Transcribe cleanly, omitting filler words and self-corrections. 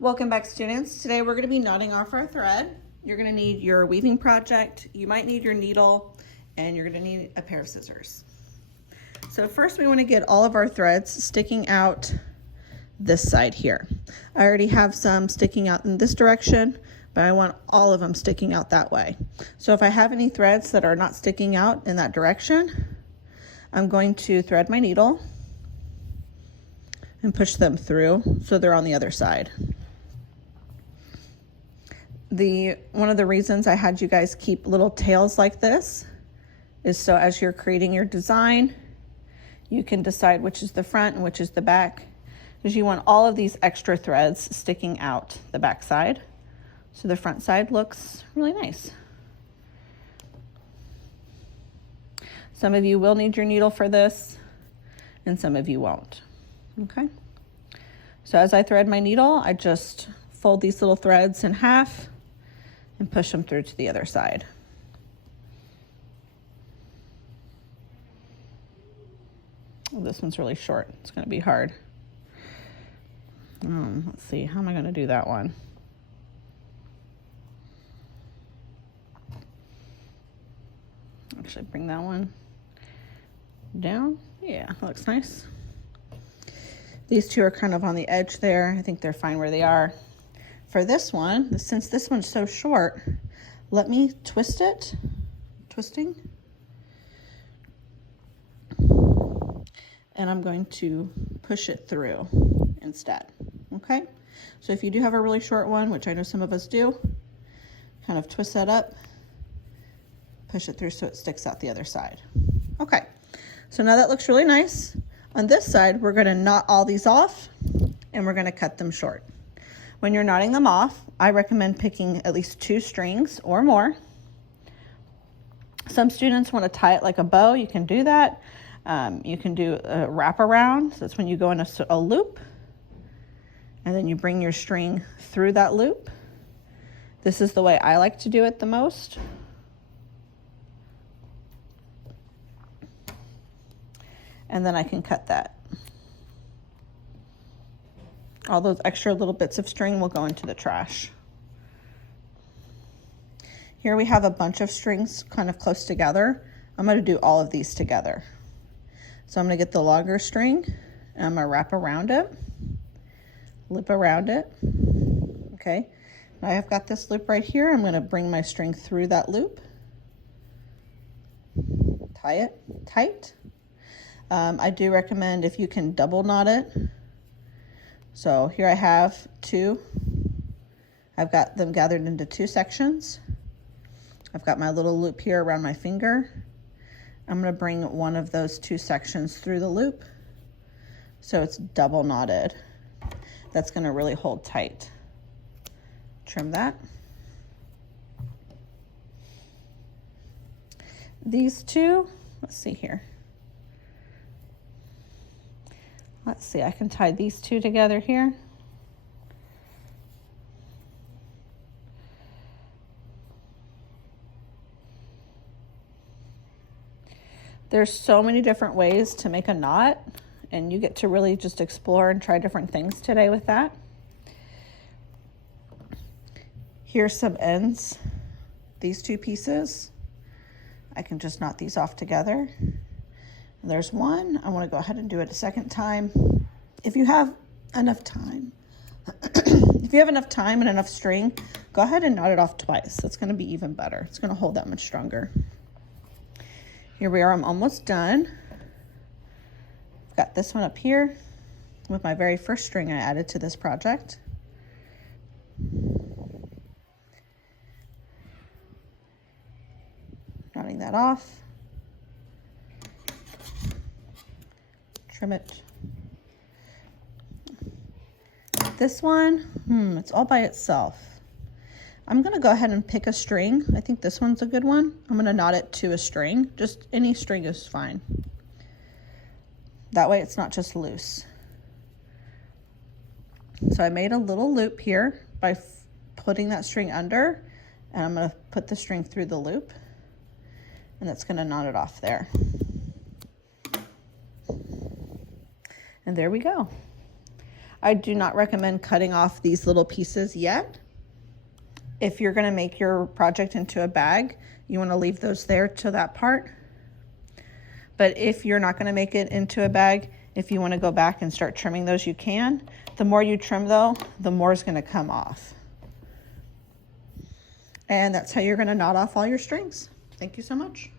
Welcome back, students. Today we're going to be knotting off our thread. You're going to need your weaving project, you might need your needle, and you're going to need a pair of scissors. So first we want to get all of our threads sticking out this side here. I already have some sticking out in this direction, but I want all of them sticking out that way. So if I have any threads that are not sticking out in that direction, I'm going to thread my needle and push them through so they're on the other side. One of the reasons I had you guys keep little tails like this is so as you're creating your design, you can decide which is the front and which is the back, because you want all of these extra threads sticking out the back side so the front side looks really nice. Some of you will need your needle for this and some of you won't. Okay, so as I thread my needle, I just fold these little threads in half and push them through to the other side. Oh, this one's really short. It's going to be hard. Let's see, how am I going to do that one? Actually, bring that one down. Yeah, that looks nice. These two are kind of on the edge there. I think they're fine where they are. For this one, since this one's so short, let me twist it. Twisting. And I'm going to push it through instead. Okay? So if you do have a really short one, which I know some of us do, kind of twist that up, push it through so it sticks out the other side. Okay. So now that looks really nice. On this side, we're going to knot all these off and we're going to cut them short. When you're knotting them off, I recommend picking at least 2 strings or more. Some students want to tie it like a bow. You can do that. You can do a wraparound. So that's when you go in a loop and then you bring your string through that loop. This is the way I like to do it the most. And then I can cut that. All those extra little bits of string will go into the trash. Here we have a bunch of strings kind of close together. I'm going to do all of these together. So I'm going to get the longer string and I'm going to wrap around it, loop around it. Okay, now I've got this loop right here. I'm going to bring my string through that loop, tie it tight. I do recommend if you can double knot it. So here I have 2. I've got them gathered into 2 sections. I've got my little loop here around my finger. I'm going to bring one of those 2 sections through the loop so it's double knotted. That's going to really hold tight. Trim that. These 2, let's see here. Let's see, I can tie these 2 together here. There's so many different ways to make a knot, and you get to really just explore and try different things today with that. Here's some ends. These 2 pieces, I can just knot these off together. There's one. I want to go ahead and do it a second time. If you have enough time, if you have enough time and enough string, go ahead and knot it off twice. That's going to be even better. It's going to hold that much stronger. Here we are. I'm almost done. I've got this one up here with my very first string I added to this project. Knotting that off. Trim it. This one, it's all by itself. I'm going to go ahead and pick a string. I think this one's a good one. I'm going to knot it to a string. Just any string is fine. That way it's not just loose. So I made a little loop here by putting that string under, and I'm going to put the string through the loop, and that's going to knot it off there. And there we go. I do not recommend cutting off these little pieces yet. If you're going to make your project into a bag, you want to leave those there to that part. But if you're not going to make it into a bag, if you want to go back and start trimming those, you can. The more you trim though, the more is going to come off. And that's how you're going to knot off all your strings. Thank you so much.